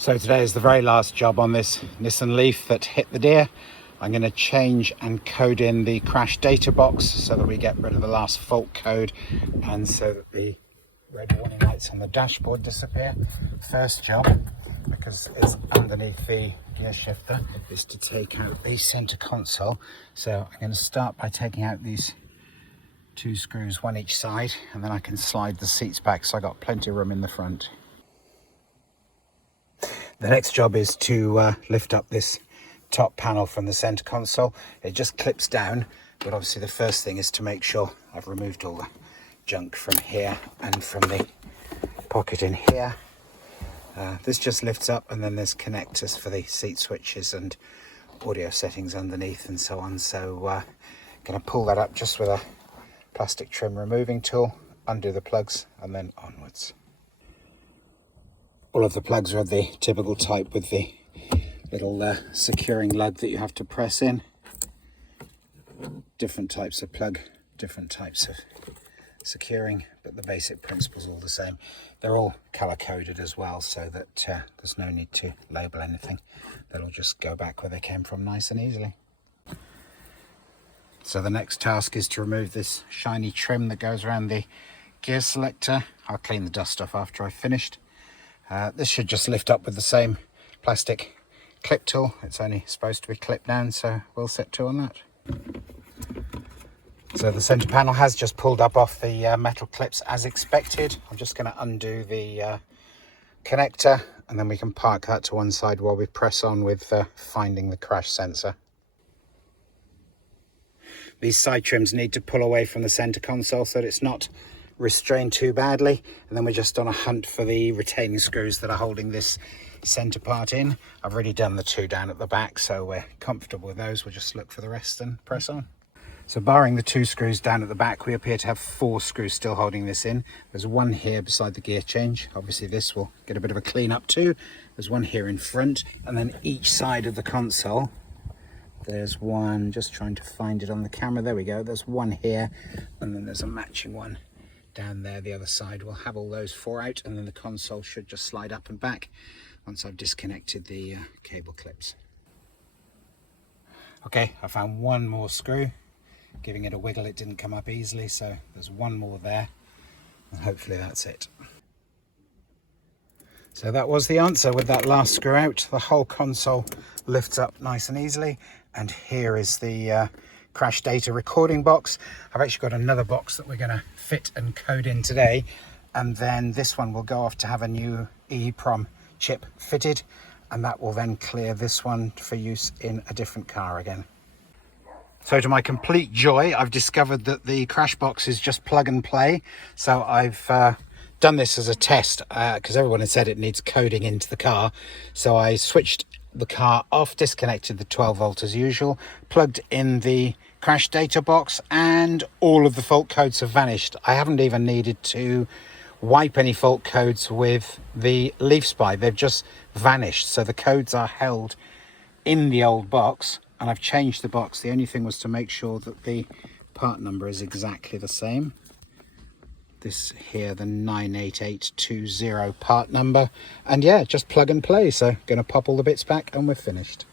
So today is the very last job on this Nissan Leaf that hit the deer. I'm going to change and code in the crash data box so that we get rid of the last fault code and so that the red warning lights on the dashboard disappear. First job, because it's underneath the gear shifter, is to take out the center console. So I'm going to start by taking out these two screws, one each side, and then I can slide the seats back so I got plenty of room in the front. The next job is to lift up this top panel from the center console. It just clips down, but obviously the first thing is to make sure I've removed all the junk from here and from the pocket in here. This just lifts up, and then there's connectors for the seat switches and audio settings underneath and so on. So going to pull that up just with a plastic trim removing tool, undo the plugs, and then onwards. All of the plugs are the typical type with the little securing lug that you have to press in. Different types of plug, different types of securing, but the basic principle's all the same. They're all color coded as well, so that there's no need to label anything. They'll just go back where they came from nice and easily. So the next task is to remove this shiny trim that goes around the gear selector. I'll clean the dust off after I've finished. This should just lift up with the same plastic clip tool. It's only supposed to be clipped down, so we'll set to on that. So the center panel has just pulled up off the metal clips as expected. I'm just going to undo the connector, and then we can park that to one side while we press on with finding the crash sensor. These side trims need to pull away from the center console so that it's not restrained too badly, and then we're just on a hunt for the retaining screws that are holding this center part in. I've already done the two down at the back, so we're comfortable with those. We'll just look for the rest and press on. So barring the two screws down at the back, we appear to have 4 screws still holding this in. There's one here beside the gear change. Obviously this will get a bit of a clean up too. There's one here in front, and then each side of the console there's one. Just trying to find it on the camera. There we go. There's one here, and then there's a matching one down there the other side. We'll have all those 4 out, and then the console should just slide up and back once I've disconnected the cable clips. Okay, I found one more screw. Giving it a wiggle, it didn't come up easily, so there's one more there, and hopefully that's it. So that was the answer. With that last screw out, the whole console lifts up nice and easily, and here is the crash data recording box. I've actually got another box that we're going to fit and code in today, and then this one will go off to have a new EEPROM chip fitted, and that will then clear this one for use in a different car again. So to my complete joy, I've discovered that the crash box is just plug and play. So I've done this as a test because everyone had said it needs coding into the car. So I switched the car off, disconnected the 12 volt as usual, plugged in the crash data box, and all of the fault codes have vanished. I haven't even needed to wipe any fault codes with the Leaf Spy. They've just vanished. So the codes are held in the old box, and I've changed the box. The only thing was to make sure that the part number is exactly the same. This here, the 98820 part number, and yeah, just plug and play. So going to pop all the bits back and we're finished.